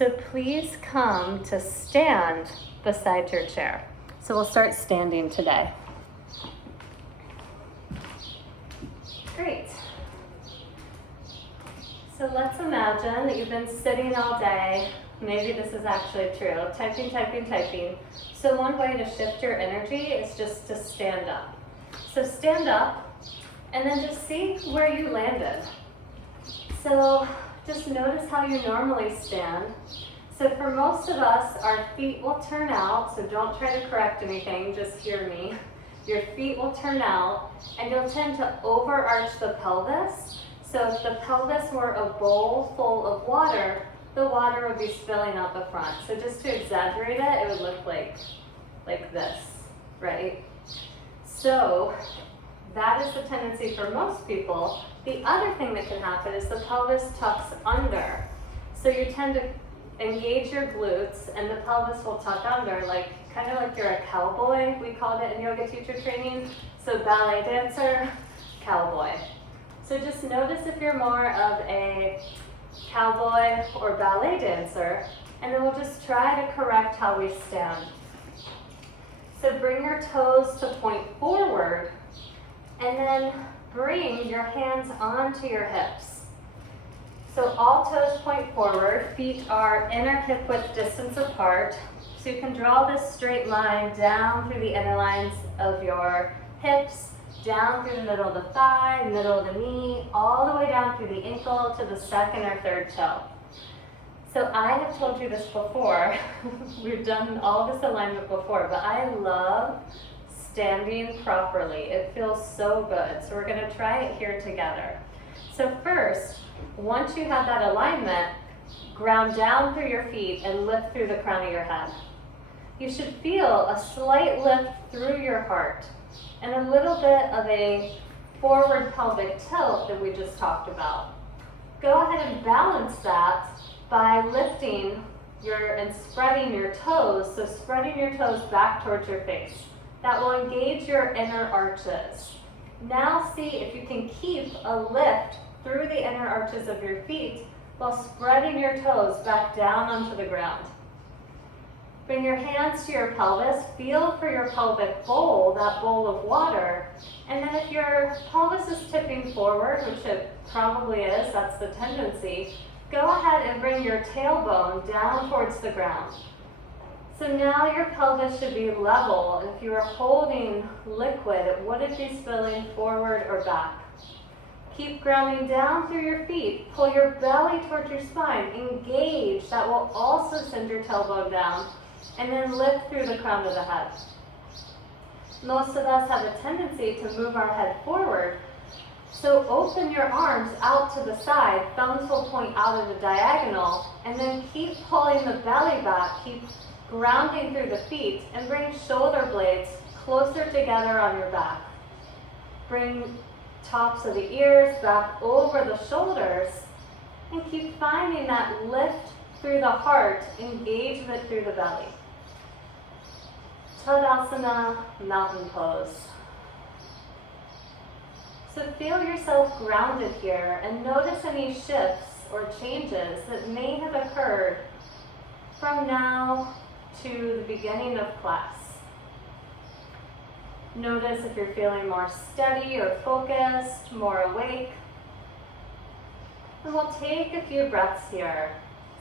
So please come to stand beside your chair. So we'll start standing today. Great. So let's imagine that you've been sitting all day. Maybe this is actually true. Typing. So one way to shift your energy is just to stand up. So stand up and then just see where you landed. So just notice how you normally stand. So for most of us, our feet will turn out, so don't try to correct anything, just hear me. Your feet will turn out, and you'll tend to overarch the pelvis. So if the pelvis were a bowl full of water, the water would be spilling out the front. So just to exaggerate it, it would look like this, right? So that is the tendency for most people. The other thing that can happen is the pelvis tucks under. So you tend to engage your glutes and the pelvis will tuck under, kind of like you're a cowboy, we called it in yoga teacher training. So ballet dancer, cowboy. So just notice if you're more of a cowboy or ballet dancer, and then we'll just try to correct how we stand. So bring your toes to point forward, and then bring your hands onto your hips. So all toes point forward, feet are inner hip width distance apart. So you can draw this straight line down through the inner lines of your hips, down through the middle of the thigh, middle of the knee, all the way down through the ankle to the second or third toe. So I have told you this before, we've done all this alignment before, but I love standing properly. It feels so good. So we're gonna try it here together. So first, once you have that alignment, ground down through your feet and lift through the crown of your head. You should feel a slight lift through your heart and a little bit of a forward pelvic tilt that we just talked about. Go ahead and balance that by lifting and spreading your toes, so spreading your toes back towards your face. That will engage your inner arches. Now see if you can keep a lift through the inner arches of your feet while spreading your toes back down onto the ground. Bring your hands to your pelvis, feel for your pelvic bowl, that bowl of water, and then if your pelvis is tipping forward, which it probably is, that's the tendency, go ahead and bring your tailbone down towards the ground. So now your pelvis should be level, and if you were holding liquid, it wouldn't be spilling forward or back. Keep grounding down through your feet. Pull your belly towards your spine. Engage. That will also send your tailbone down. And then lift through the crown of the head. Most of us have a tendency to move our head forward. So open your arms out to the side. Thumbs will point out at a diagonal. And then keep pulling the belly back. Keep grounding through the feet. And bring shoulder blades closer together on your back. Bring tops of the ears back over the shoulders, and keep finding that lift through the heart, engagement through the belly. Tadasana, mountain pose. So feel yourself grounded here and notice any shifts or changes that may have occurred from now to the beginning of class. Notice if you're feeling more steady or focused, more awake. And we'll take a few breaths here.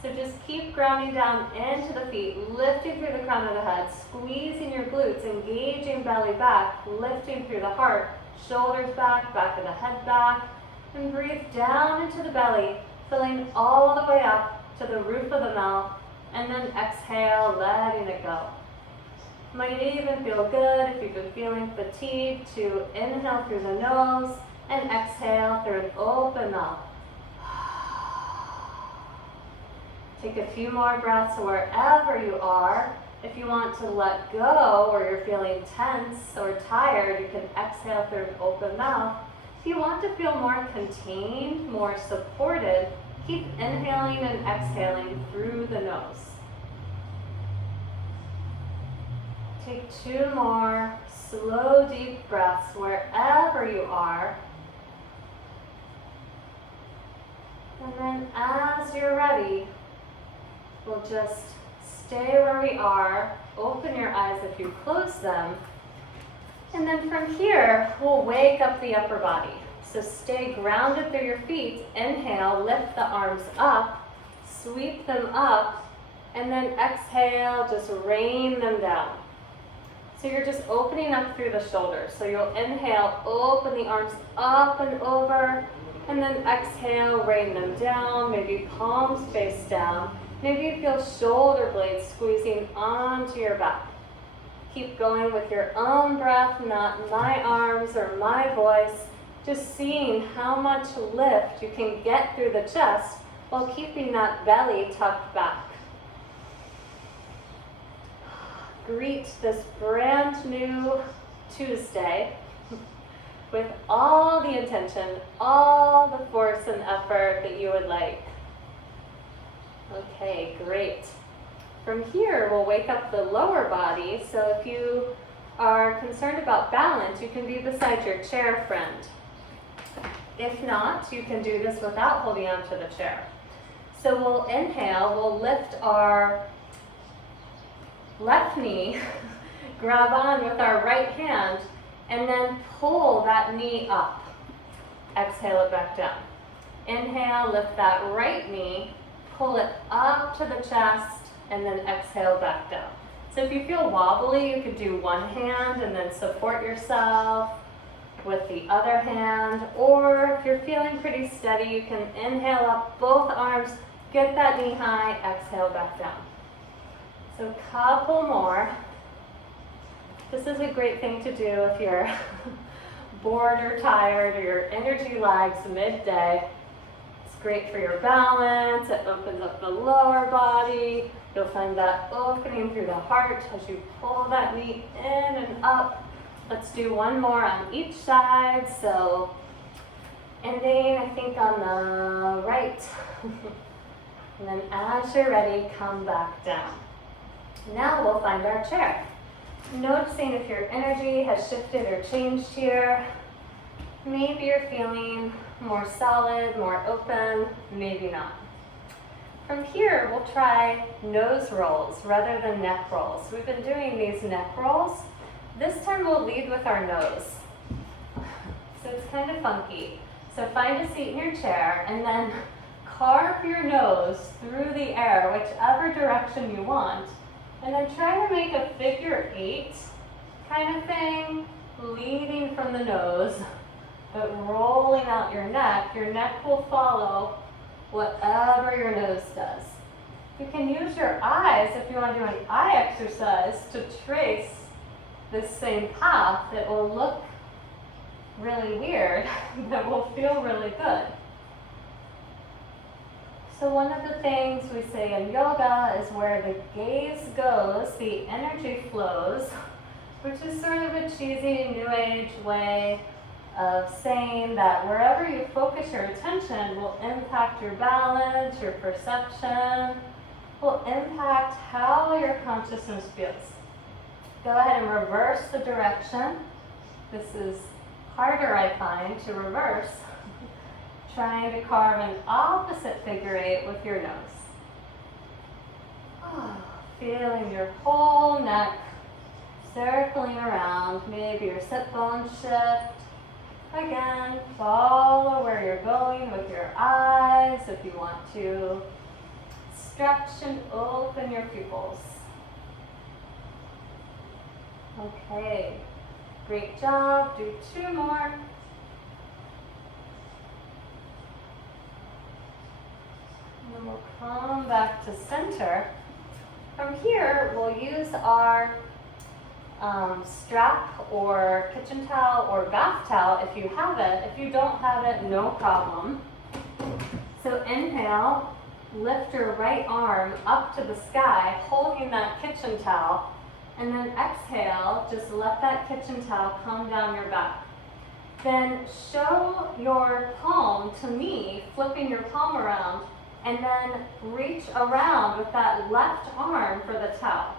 So just keep grounding down into the feet, lifting through the crown of the head, squeezing your glutes, engaging belly back, lifting through the heart, shoulders back, back of the head back, and breathe down into the belly, filling all the way up to the roof of the mouth, and then exhale, letting it go. Might even feel good if you've been feeling fatigued to inhale through the nose and exhale through an open mouth. Take a few more breaths wherever you are. If you want to let go or you're feeling tense or tired, you can exhale through an open mouth. If you want to feel more contained, more supported, keep inhaling and exhaling through the nose. Take 2 more slow, deep breaths wherever you are. And then as you're ready, we'll we'll just stay where we are. Open your eyes if you close them. And then from here, we'll wake up the upper body. So stay grounded through your feet. Inhale, lift the arms up, sweep them up, and then exhale, just rain them down. So you're just opening up through the shoulders. So you'll inhale, open the arms up and over, and then exhale, rain them down, maybe palms face down. Maybe you feel shoulder blades squeezing onto your back. Keep going with your own breath, not my arms or my voice. Just seeing how much lift you can get through the chest while keeping that belly tucked back. Greet this brand new Tuesday with all the intention, all the force and effort that you would like. Okay, great. From here, we'll wake up the lower body. So if you are concerned about balance, you can be beside your chair friend. If not, you can do this without holding onto the chair. So we'll inhale, we'll lift our left knee, grab on with our right hand, and then pull that knee up. Exhale it back down. Inhale, lift that right knee, pull it up to the chest, and then exhale back down. So if you feel wobbly, you could do one hand and then support yourself with the other hand. Or if you're feeling pretty steady, you can inhale up both arms, get that knee high, exhale back down. So a couple more. This is a great thing to do if you're bored or tired or your energy lags midday. It's great for your balance. It opens up the lower body. You'll find that opening through the heart as you pull that knee in and up. Let's do one more on each side. So ending, I think, on the right. And then as you're ready, come back down. Now we'll find our chair. Noticing if your energy has shifted or changed here. Maybe you're feeling more solid, more open, maybe not. From here, we'll try nose rolls rather than neck rolls. We've been doing these neck rolls. This time we'll lead with our nose. So it's kind of funky. So find a seat in your chair and then carve your nose through the air, whichever direction you want. And then try to make a figure 8 kind of thing, leading from the nose, but rolling out your neck. Your neck will follow whatever your nose does. You can use your eyes if you want to do an eye exercise to trace this same path. It will look really weird, but will feel really good. So one of the things we say in yoga is where the gaze goes, the energy flows, which is sort of a cheesy new age way of saying that wherever you focus your attention will impact your balance, your perception, will impact how your consciousness feels. Go ahead and reverse the direction. This is harder, I find, to reverse. Trying to carve an opposite figure 8 with your nose. Feeling your whole neck circling around. Maybe your sit bones shift. Again, follow where you're going with your eyes if you want to. Stretch and open your pupils. Okay, great job. Do 2 more. And then we'll come back to center. From here, we'll use our strap or kitchen towel or bath towel if you have it. If you don't have it, no problem. So inhale, lift your right arm up to the sky, holding that kitchen towel. And then exhale, just let that kitchen towel come down your back. Then show your palm to me, flipping your palm around, and then reach around with that left arm for the towel.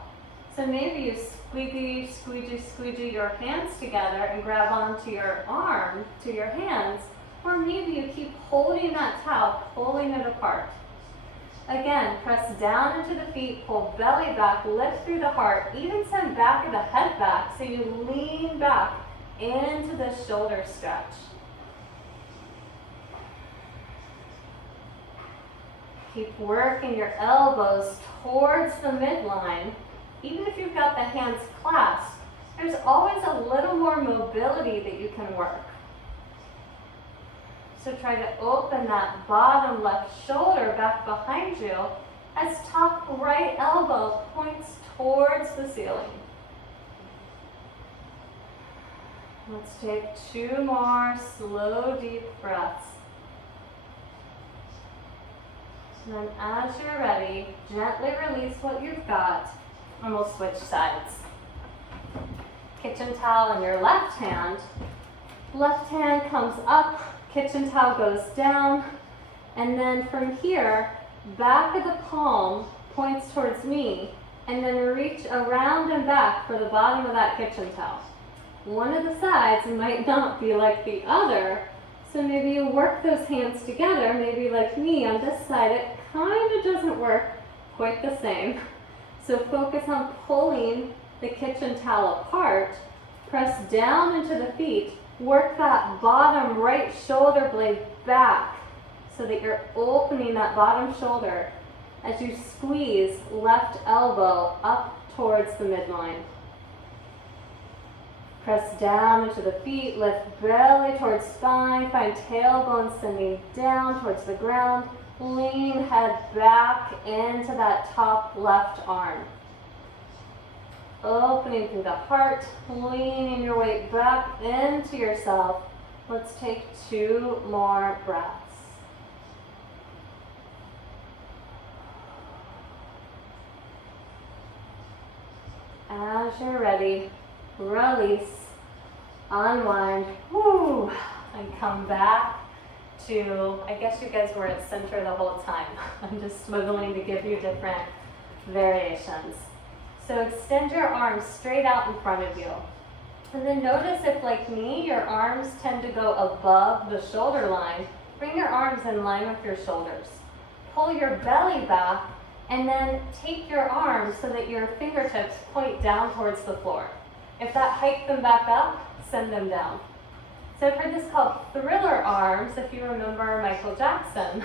So maybe you squeegee your hands together and grab onto your arm, to your hands, or maybe you keep holding that towel, pulling it apart. Again, press down into the feet, pull belly back, lift through the heart, even send back of the head back so you lean back into the shoulder stretch. Keep working your elbows towards the midline. Even if you've got the hands clasped, there's always a little more mobility that you can work. So try to open that bottom left shoulder back behind you as top right elbow points towards the ceiling. Let's take 2 more slow, deep breaths. And then as you're ready, gently release what you've got, and we'll switch sides. Kitchen towel in your left hand. Left hand comes up, kitchen towel goes down, and then from here, back of the palm points towards me, and then reach around and back for the bottom of that kitchen towel. One of the sides might not be like the other, so maybe you work those hands together. Maybe like me on this side, it kind of doesn't work quite the same. So focus on pulling the kitchen towel apart, press down into the feet, work that bottom right shoulder blade back so that you're opening that bottom shoulder as you squeeze left elbow up towards the midline. Press down into the feet, lift belly towards spine, find tailbone sending down towards the ground, lean head back into that top left arm. Opening through the heart, leaning your weight back into yourself. Let's take 2 more breaths. As you're ready, release, unwind, woo, and come back to, I guess you guys were at center the whole time. I'm just swiveling to give you different variations. So extend your arms straight out in front of you. And then notice if, like me, your arms tend to go above the shoulder line, bring your arms in line with your shoulders. Pull your belly back, and then take your arms so that your fingertips point down towards the floor. If that hikes them back up, send them down. So I've heard this called thriller arms, if you remember Michael Jackson.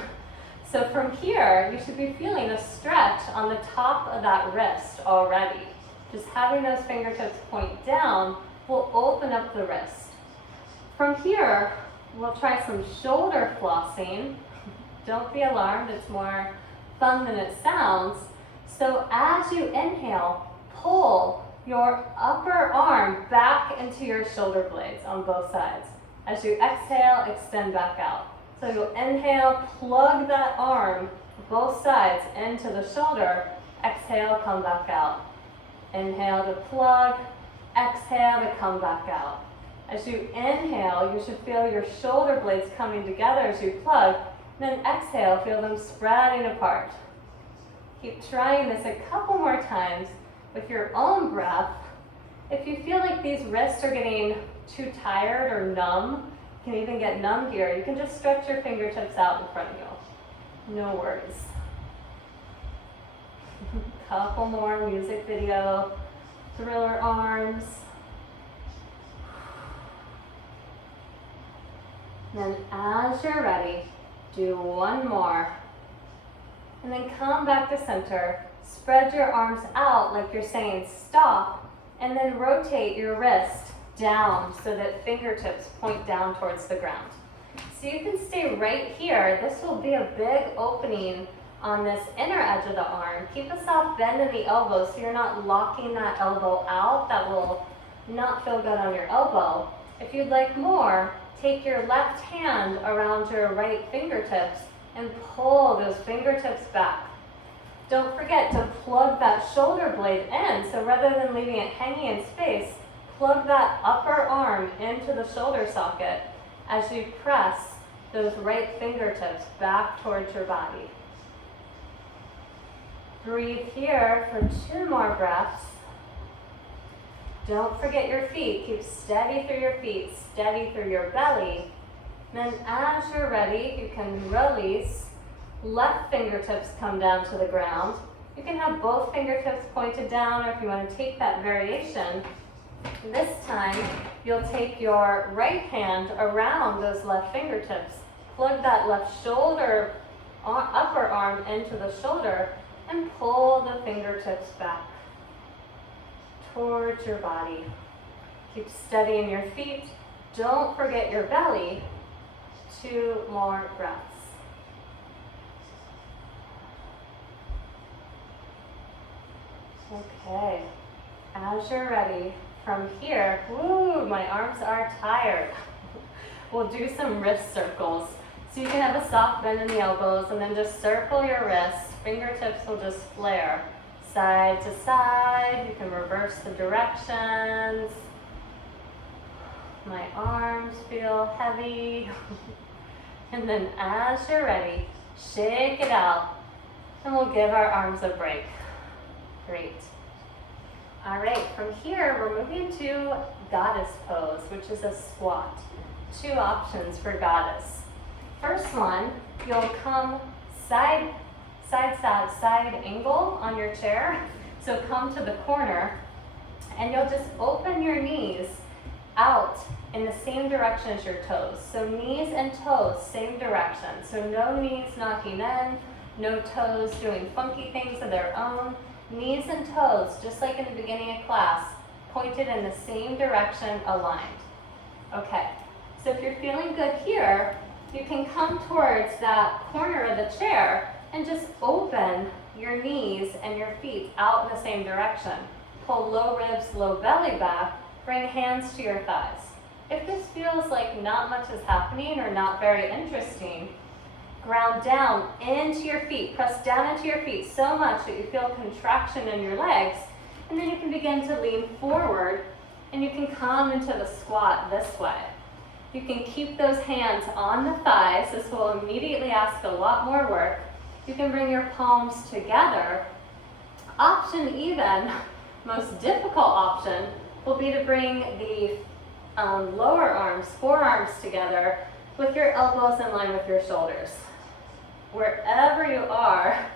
So from here, you should be feeling a stretch on the top of that wrist already. Just having those fingertips point down will open up the wrist. From here, we'll try some shoulder flossing. Don't be alarmed, it's more fun than it sounds. So as you inhale, pull your upper arm back into your shoulder blades on both sides. As you exhale, extend back out. So you'll inhale, plug that arm, both sides, into the shoulder. Exhale, come back out. Inhale to plug, exhale to come back out. As you inhale, you should feel your shoulder blades coming together as you plug. Then exhale, feel them spreading apart. Keep trying this a couple more times with your own breath. If you feel like these wrists are getting too tired or numb, you can even get numb here, you can just stretch your fingertips out in front of you. No worries. Couple more music video, thriller arms. Then as you're ready, do 1 more. And then come back to center. Spread your arms out like you're saying stop, and then rotate your wrist down so that fingertips point down towards the ground. So you can stay right here. This will be a big opening on this inner edge of the arm. Keep a soft bend in the elbow so you're not locking that elbow out. That will not feel good on your elbow. If you'd like more, take your left hand around your right fingertips and pull those fingertips back. Don't forget to plug that shoulder blade in. So rather than leaving it hanging in space, plug that upper arm into the shoulder socket as you press those right fingertips back towards your body. Breathe here for 2 more breaths. Don't forget your feet. Keep steady through your feet, steady through your belly. Then as you're ready, you can release, left fingertips come down to the ground. You can have both fingertips pointed down, or if you want to take that variation, this time you'll take your right hand around those left fingertips, plug that left shoulder, upper arm into the shoulder, and pull the fingertips back towards your body. Keep steady in your feet. Don't forget your belly. 2 more breaths. Okay, as you're ready, from here, woo, my arms are tired. We'll do some wrist circles. So you can have a soft bend in the elbows and then just circle your wrists. Fingertips will just flare side to side. You can reverse the directions. My arms feel heavy. And then as you're ready, shake it out and we'll give our arms a break. Great. All right, from here, we're moving to goddess pose, which is a squat. 2 options for goddess. First one, you'll come side angle on your chair. So come to the corner and you'll just open your knees out in the same direction as your toes. So knees and toes, same direction. So no knees knocking in, no toes doing funky things of their own. Knees and toes, just like in the beginning of class, pointed in the same direction, aligned. Okay, so if you're feeling good here, you can come towards that corner of the chair and just open your knees and your feet out in the same direction. Pull low ribs, low belly back, bring hands to your thighs. If this feels like not much is happening or not very interesting, ground down into your feet, press down into your feet so much that you feel contraction in your legs, and then you can begin to lean forward and you can come into the squat this way. You can keep those hands on the thighs. This will immediately ask a lot more work. You can bring your palms together. Option even, most difficult option, will be to bring the lower arms, forearms together with your elbows in line with your shoulders. Wherever you are,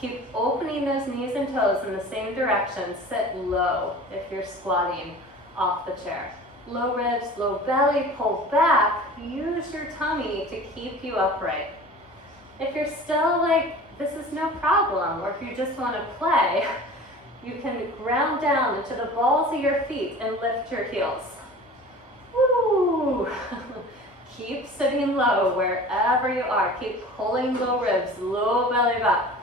keep opening those knees and toes in the same direction. Sit low if you're squatting off the chair. Low ribs, low belly, pull back. Use your tummy to keep you upright. If you're still like, this is no problem, or if you just want to play, you can ground down into the balls of your feet and lift your heels. Woo! Keep sitting low wherever you are. Keep pulling low ribs, low belly back.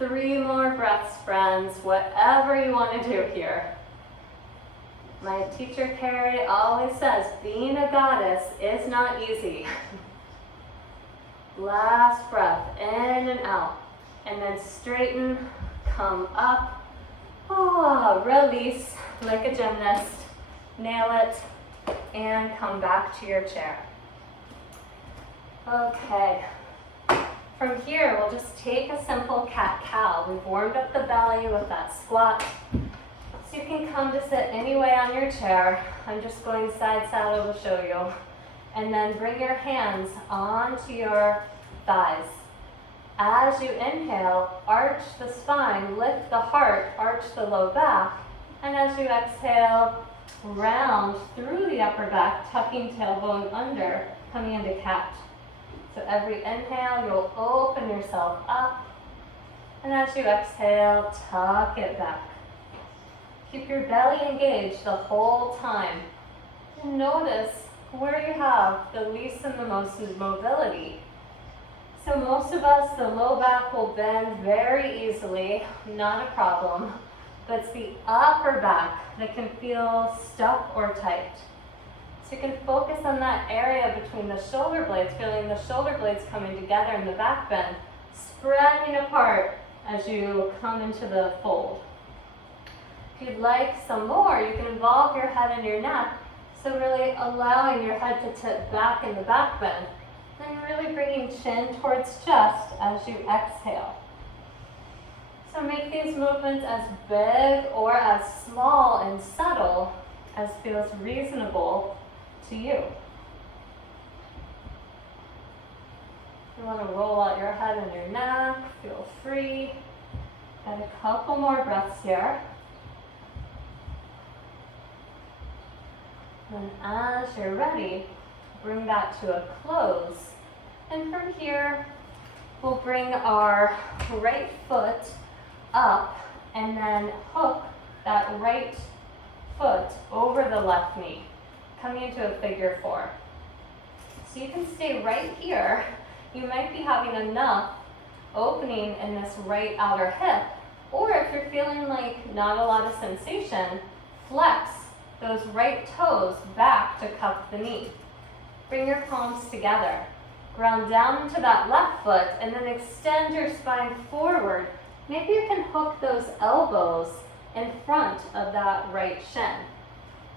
3 more breaths, friends, whatever you want to do here. My teacher Carrie always says, being a goddess is not easy. Last breath, in and out. And then straighten, come up. Oh, release like a gymnast. Nail it, and come back to your chair. Okay, from here we'll just take a simple cat-cow. We've warmed up the belly with that squat. So you can come to sit any way on your chair. I'm just going side saddle to show you. And then bring your hands onto your thighs. As you inhale, arch the spine, lift the heart, arch the low back. And as you exhale, round through the upper back, tucking tailbone under, coming into cat. So every inhale, you'll open yourself up. And as you exhale, tuck it back. Keep your belly engaged the whole time. And notice where you have the least and the most mobility. So most of us, the low back will bend very easily, not a problem. But it's the upper back that can feel stuck or tight. So you can focus on that area between the shoulder blades, feeling the shoulder blades coming together in the back bend, spreading apart as you come into the fold. If you'd like some more, you can involve your head and your neck, so really allowing your head to tip back in the back bend, and really bringing chin towards chest as you exhale. So make these movements as big or as small and subtle as feels reasonable to you. You want to roll out your head and your neck, feel free. And a couple more breaths here. And as you're ready, bring that to a close. And from here, we'll bring our right foot up and then hook that right foot over the left knee, coming into a figure 4. So you can stay right here. You might be having enough opening in this right outer hip, or if you're feeling like not a lot of sensation, flex those right toes back to cup the knee. Bring your palms together. Ground down into that left foot and then extend your spine forward. Maybe you can hook those elbows in front of that right shin.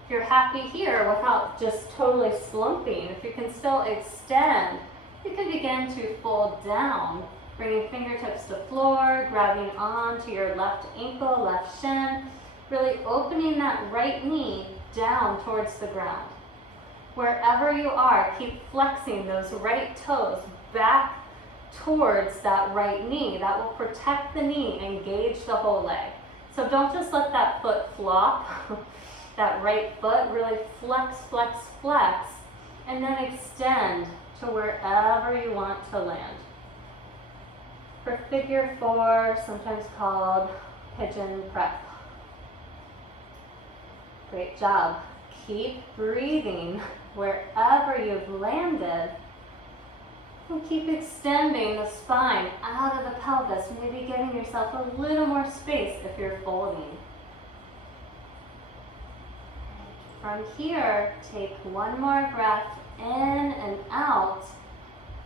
If you're happy here without just totally slumping, if you can still extend, you can begin to fold down, bringing fingertips to floor, grabbing onto your left ankle, left shin, really opening that right knee down towards the ground. Wherever you are, keep flexing those right toes back towards that right knee. That will protect the knee, engage the whole leg. So don't just let that foot flop. That right foot, really flex, flex, flex, and then extend to wherever you want to land. For figure 4, sometimes called pigeon prep. Great job. Keep breathing wherever you've landed. And keep extending the spine out of the pelvis, maybe giving yourself a little more space if you're folding. From here, take one more breath in and out.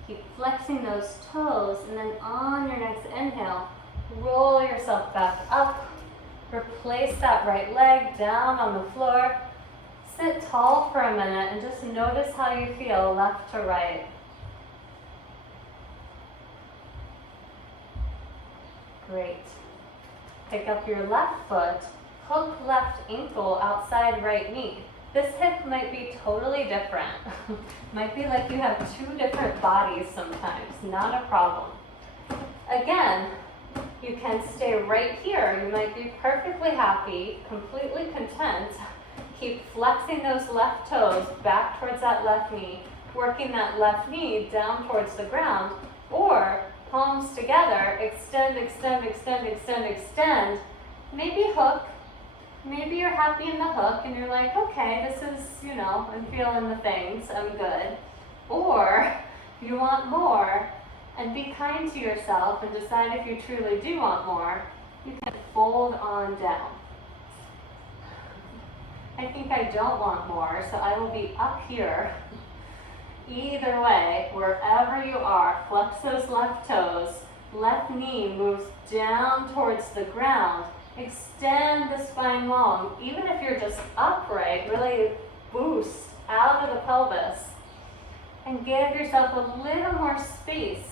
Keep flexing those toes, and then on your next inhale, roll yourself back up. Replace that right leg down on the floor. Sit tall for a minute and just notice how you feel left to right. Great. Pick up your left foot, hook left ankle outside right knee. This hip might be totally different. Might be like you have 2 different bodies sometimes, not a problem. Again, you can stay right here. You might be perfectly happy, completely content. Keep flexing those left toes back towards that left knee, working that left knee down towards the ground, or palms together, extend, extend, extend, extend, extend. Maybe hook. Maybe you're happy in the hook and you're like, okay, this is, I'm feeling the things, I'm good. Or you want more, and be kind to yourself and decide if you truly do want more, you can fold on down. I think I don't want more, so I will be up here. Either way, wherever you are, flex those left toes, left knee moves down towards the ground, extend the spine long. Even if you're just upright, really boost out of the pelvis and give yourself a little more space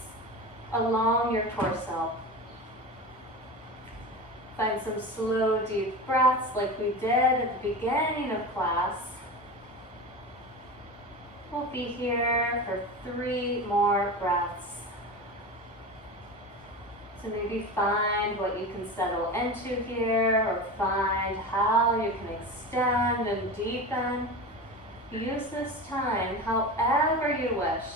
along your torso. Find some slow, deep breaths like we did at the beginning of class. We'll be here for 3 more breaths. So maybe find what you can settle into here, or find how you can extend and deepen. Use this time however you wish.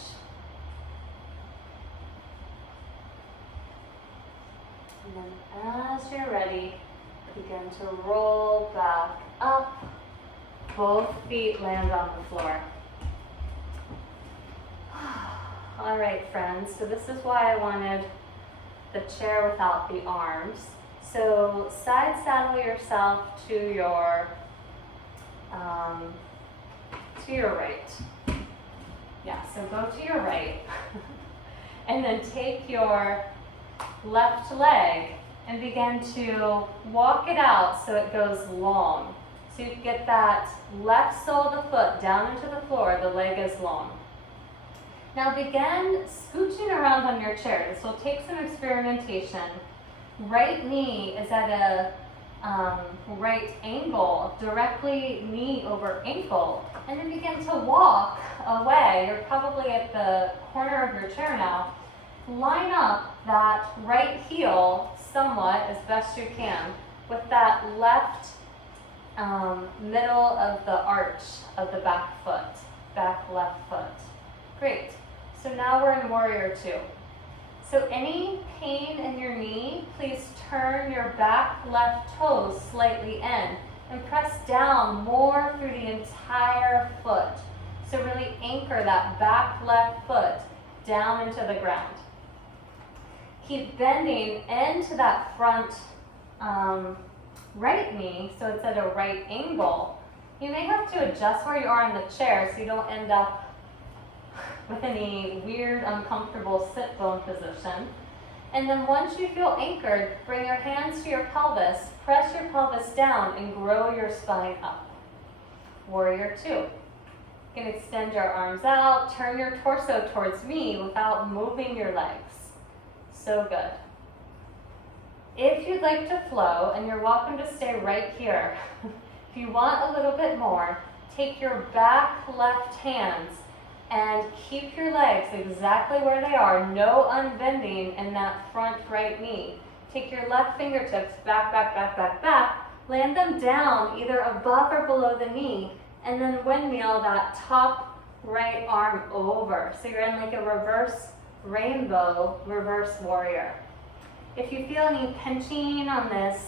And then as you're ready, begin to roll back up. Both feet land on the floor. All right, friends, so this is why I wanted the chair without the arms. So side saddle yourself to your right. Yeah, so go to your right. And then take your left leg and begin to walk it out so it goes long. So you get that left sole of the foot down into the floor, the leg is long. Now begin scooching around on your chair. This will take some experimentation. Right knee is at a right angle, directly knee over ankle, and then begin to walk away. You're probably at the corner of your chair now. line up that right heel somewhat as best you can with that left middle of the arch of the back foot, back left foot. Great. So now we're in warrior two. So any pain in your knee, please turn your back left toes slightly in and press down more through the entire foot. So really anchor that back left foot down into the ground. Keep bending into that front right knee so it's at a right angle. You may have to adjust where you are in the chair so you don't end up with any weird, uncomfortable sit bone position. And then once you feel anchored, bring your hands to your pelvis, press your pelvis down and grow your spine up. Warrior two. You can extend your arms out, turn your torso towards me without moving your legs. So good. If you'd like to flow, and you're welcome to stay right here, if you want a little bit more, take your back left hands and keep your legs exactly where they are, no unbending in that front right knee. Take your left fingertips back, back, back, back, back, land them down either above or below the knee, and then windmill that top right arm over. So you're in like a reverse rainbow, reverse warrior. If you feel any pinching on this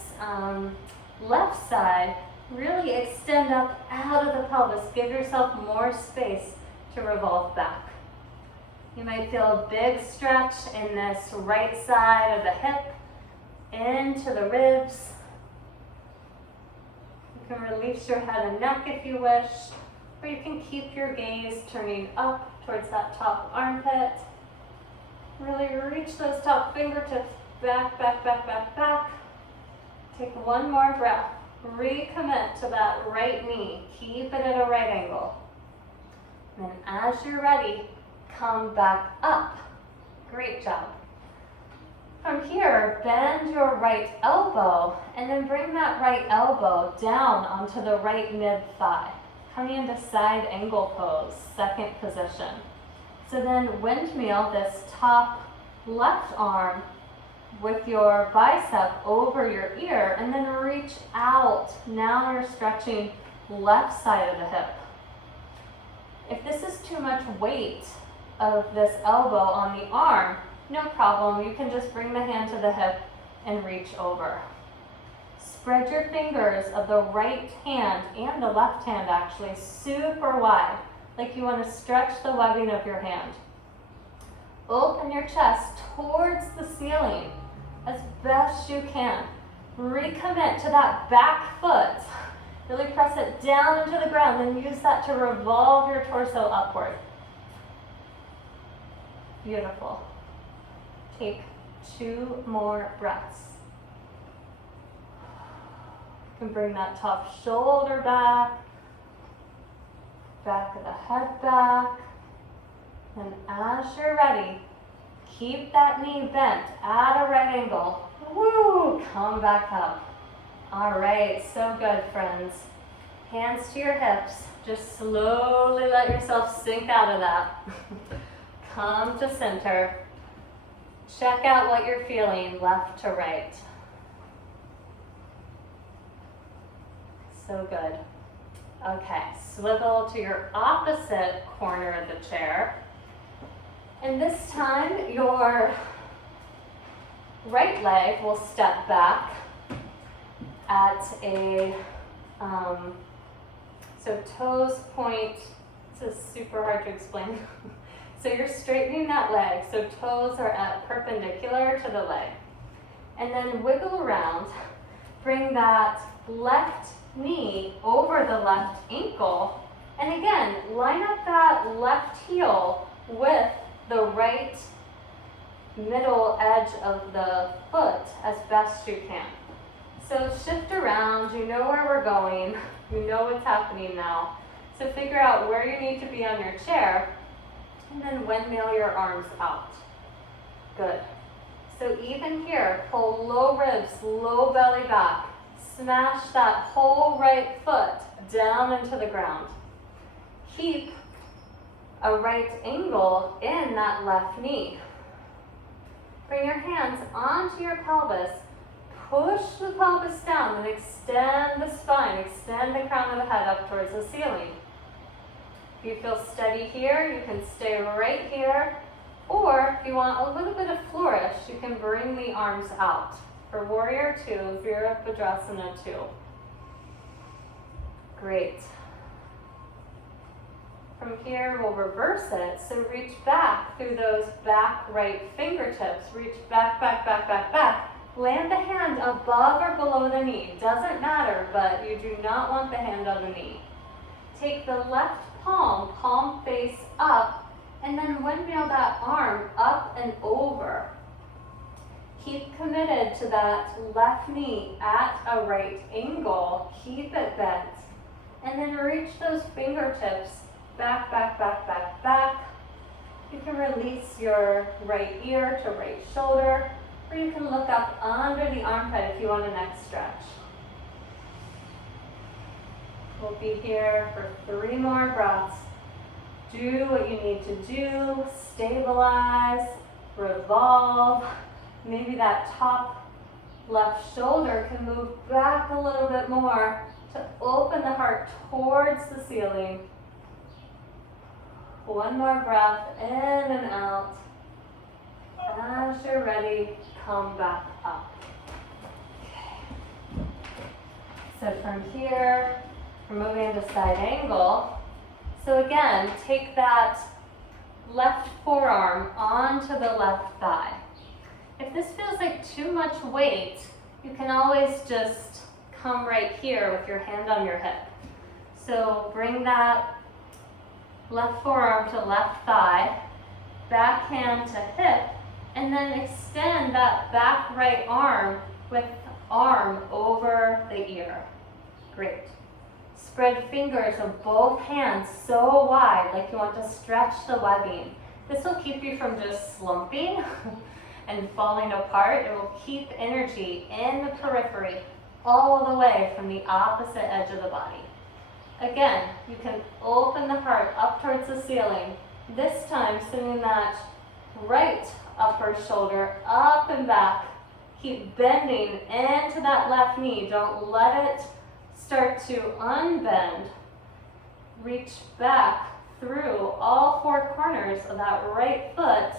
left side, really extend up out of the pelvis. Give yourself more space to revolve back. You might feel a big stretch in this right side of the hip, into the ribs. You can release your head and neck if you wish, or you can keep your gaze turning up towards that top armpit. Really reach those top fingertips back, back, back, back, back. Take one more breath. Recommit to that right knee. Keep it at a right angle. And then as you're ready, come back up. Great job. From here, bend your right elbow and then bring that right elbow down onto the right mid-thigh. Coming into side angle pose, second position. So then windmill this top left arm with your bicep over your ear and then reach out. Now you're stretching left side of the hip. If this is too much weight of this elbow on the arm, no problem. You can just bring the hand to the hip and reach over. Spread your fingers of the right hand and the left hand actually super wide, like you want to stretch the webbing of your hand. Open your chest towards the ceiling as best you can. Recommit to that back foot. Really press it down into the ground and use that to revolve your torso upward. Beautiful. Take 2 more breaths. You can bring that top shoulder back, back of the head back. And as you're ready, keep that knee bent at a right angle. Woo! Come back up. All right, so good, friends. Hands to your hips. Just slowly let yourself sink out of that. Come to center. Check out what you're feeling left to right. So good. Okay, swivel to your opposite corner of the chair. And this time, your right leg will step back at a, so toes point, this is super hard to explain. So you're straightening that leg, so toes are at perpendicular to the leg. And then wiggle around, bring that left knee over the left ankle, and again, line up that left heel with the right middle edge of the foot as best you can. So shift around, you know where we're going, you know what's happening now. So figure out where you need to be on your chair, and then windmill your arms out. Good. So even here, pull low ribs, low belly back. Smash that whole right foot down into the ground. Keep a right angle in that left knee. Bring your hands onto your pelvis. Push the pelvis down and extend the spine. Extend the crown of the head up towards the ceiling. If you feel steady here, you can stay right here. Or if you want a little bit of flourish, you can bring the arms out. For Warrior 2, Virabhadrasana 2. Great. From here, we'll reverse it. So reach back through those back right fingertips. Reach back, back, back, back, back. Land the hand above or below the knee. Doesn't matter, but you do not want the hand on the knee. Take the left palm, palm face up, and then windmill that arm up and over. Keep committed to that left knee at a right angle. Keep it bent. And then reach those fingertips back, back, back, back, back. You can release your right ear to right shoulder, or you can look up under the armpit if you want a neck stretch. We'll be here for 3 more breaths. Do what you need to do. Stabilize, revolve. Maybe that top left shoulder can move back a little bit more to open the heart towards the ceiling. 1 more breath in and out. As you're ready, come back up. Okay. So from here, we're moving to side angle. So again, take that left forearm onto the left thigh. If this feels like too much weight, you can always just come right here with your hand on your hip. So bring that left forearm to left thigh, back hand to hip, and then extend that back right arm with arm over the ear. Great. Spread fingers of both hands so wide, like you want to stretch the webbing. This will keep you from just slumping and falling apart. It will keep energy in the periphery all the way from the opposite edge of the body. Again, you can open the heart up towards the ceiling. This time, sending that right upper shoulder up and back. Keep bending into that left knee. Don't let it start to unbend. Reach back through all 4 corners of that right foot.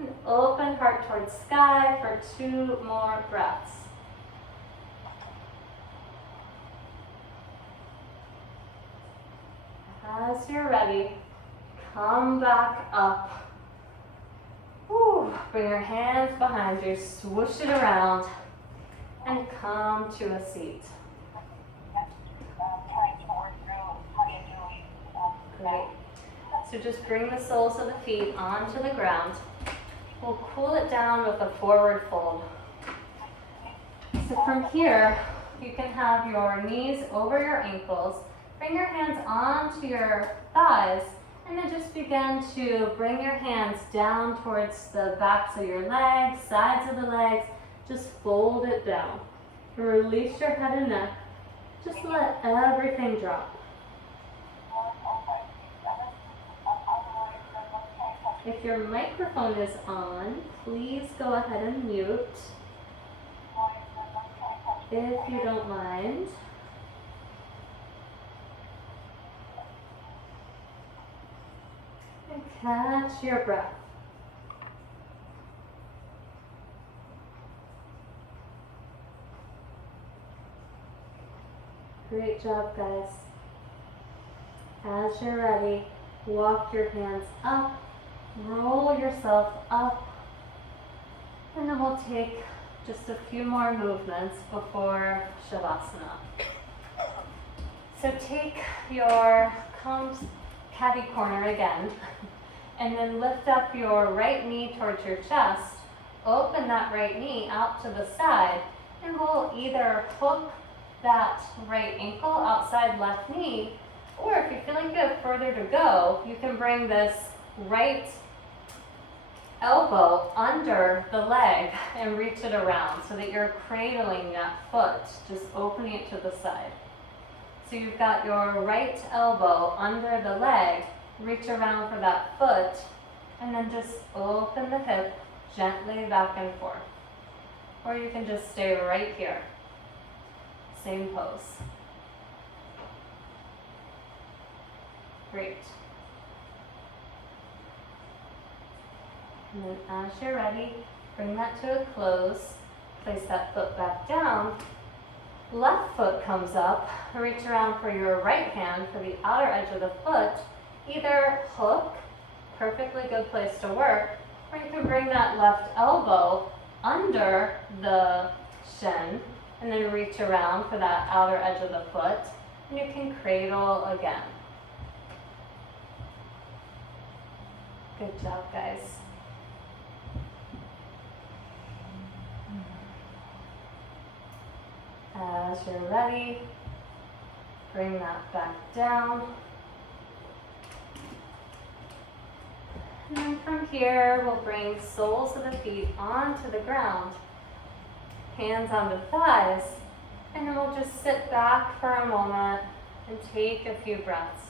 And open heart towards sky for 2 more breaths. As you're ready, come back up. Whew. Bring your hands behind you, swoosh it around, and come to a seat. Great. So just bring the soles of the feet onto the ground. We'll cool it down with a forward fold. So from here, you can have your knees over your ankles. Bring your hands onto your thighs, and then just begin to bring your hands down towards the backs of your legs, sides of the legs. Just fold it down. Release your head and neck. Just let everything drop. If your microphone is on, please go ahead and mute, if you don't mind. And catch your breath. Great job, guys. As you're ready, walk your hands up. Roll yourself up, and then we'll take just a few more movements before Shavasana. So take your catty corner again, and then lift up your right knee towards your chest. Open that right knee out to the side, and we'll either hook that right ankle outside left knee, or if you're feeling good further to go, you can bring this right elbow under the leg and reach it around so that you're cradling that foot, just opening it to the side. So you've got your right elbow under the leg, reach around for that foot, and then just open the hip, gently back and forth. Or you can just stay right here. Same pose. Great. And then as you're ready, bring that to a close. Place that foot back down. Left foot comes up. Reach around for your right hand for the outer edge of the foot. Either hook, perfectly good place to work, or you can bring that left elbow under the shin and then reach around for that outer edge of the foot. And you can cradle again. Good job, guys. As you're ready, bring that back down. And then from here, we'll bring soles of the feet onto the ground, hands on the thighs, and then we'll just sit back for a moment and take a few breaths.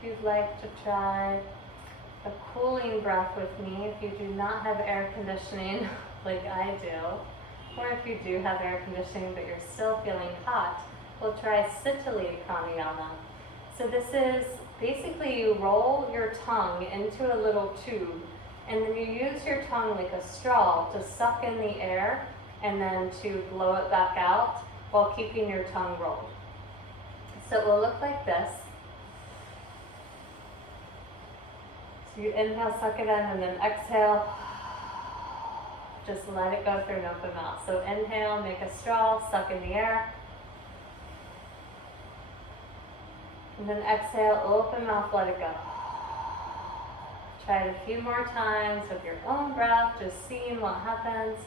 If you'd like to try a cooling breath with me, if you do not have air conditioning like I do, or if you do have air conditioning but you're still feeling hot, we'll try Sitali Pranayama. So this is basically you roll your tongue into a little tube and then you use your tongue like a straw to suck in the air and then to blow it back out while keeping your tongue rolled. So it will look like this. You inhale, suck it in, and then exhale. Just let it go through an open mouth. So inhale, make a straw, suck in the air. And then exhale, open mouth, let it go. Try it a few more times with your own breath, just seeing what happens.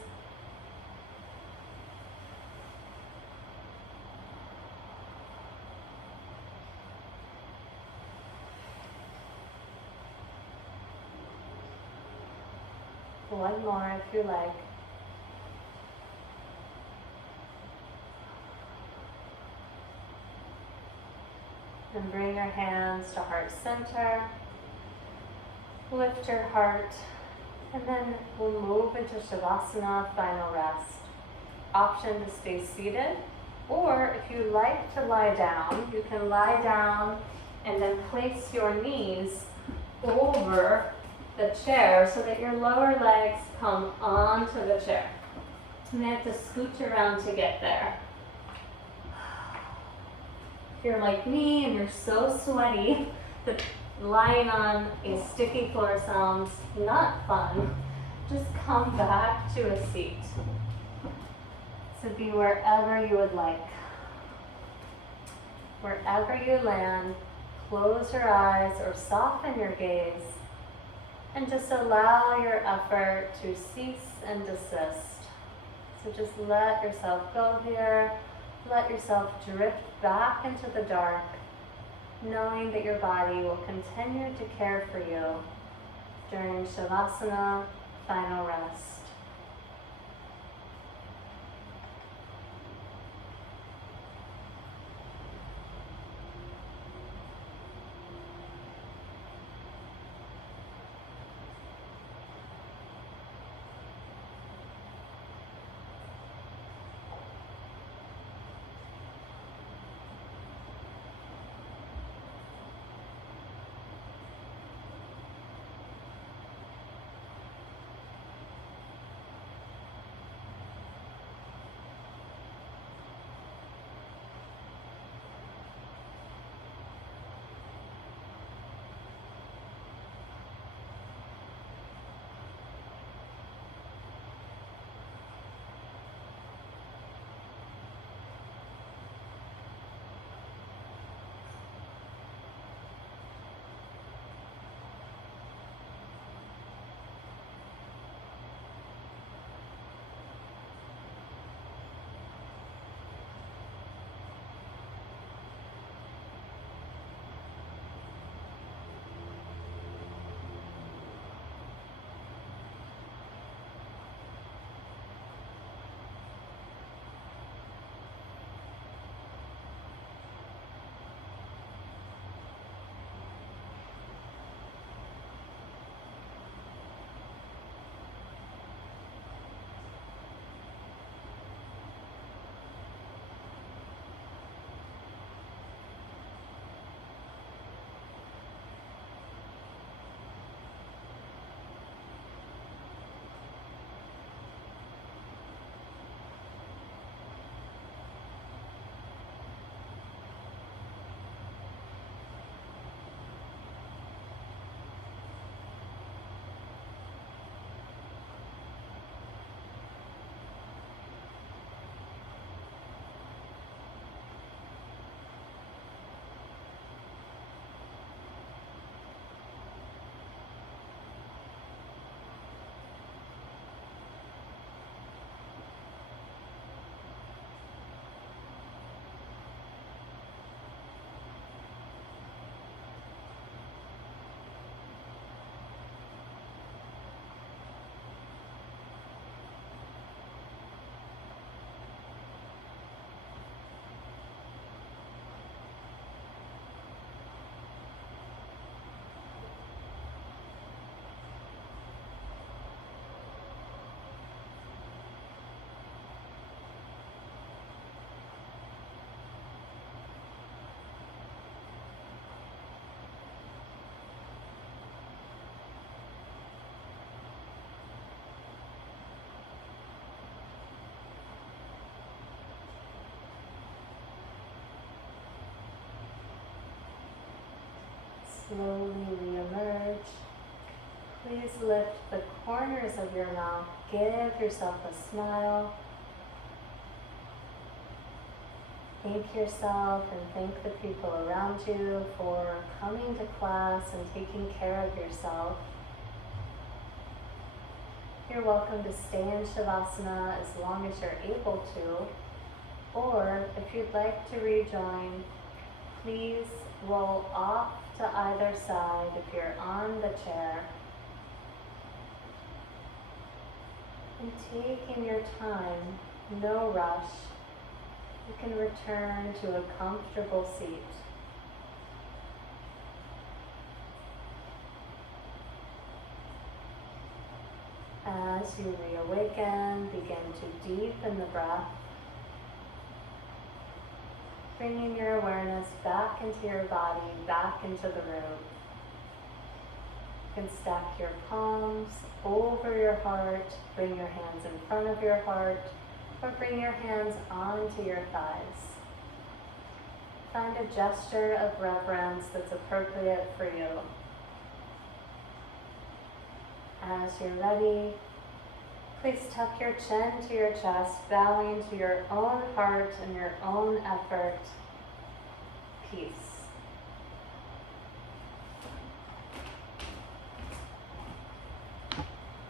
One more if you like. And bring your hands to heart center. Lift your heart. And then we'll move into Shavasana, final rest. Option to stay seated. Or if you like to lie down, you can lie down and then place your knees over the chair so that your lower legs come onto the chair. And they have to scooch around to get there. If you're like me and you're so sweaty that lying on a sticky floor sounds not fun, just come back to a seat. So be wherever you would like. Wherever you land, close your eyes or soften your gaze. And just allow your effort to cease and desist. So just let yourself go here. Let yourself drift back into the dark, knowing that your body will continue to care for you during Shavasana, final rest. slowly re-emerge. Please lift the corners of your mouth. Give yourself a smile. Thank yourself and thank the people around you for coming to class and taking care of yourself. You're welcome to stay in Shavasana as long as you're able to, or if you'd like to rejoin, please roll off to either side if you're on the chair. And taking your time, no rush, you can return to a comfortable seat. As you reawaken, begin to deepen the breath, bringing your awareness back into your body, back into the room. You can stack your palms over your heart, bring your hands in front of your heart, or bring your hands onto your thighs. Find a gesture of reverence that's appropriate for you. As you're ready, please tuck your chin to your chest, bowing to your own heart and your own effort. Peace.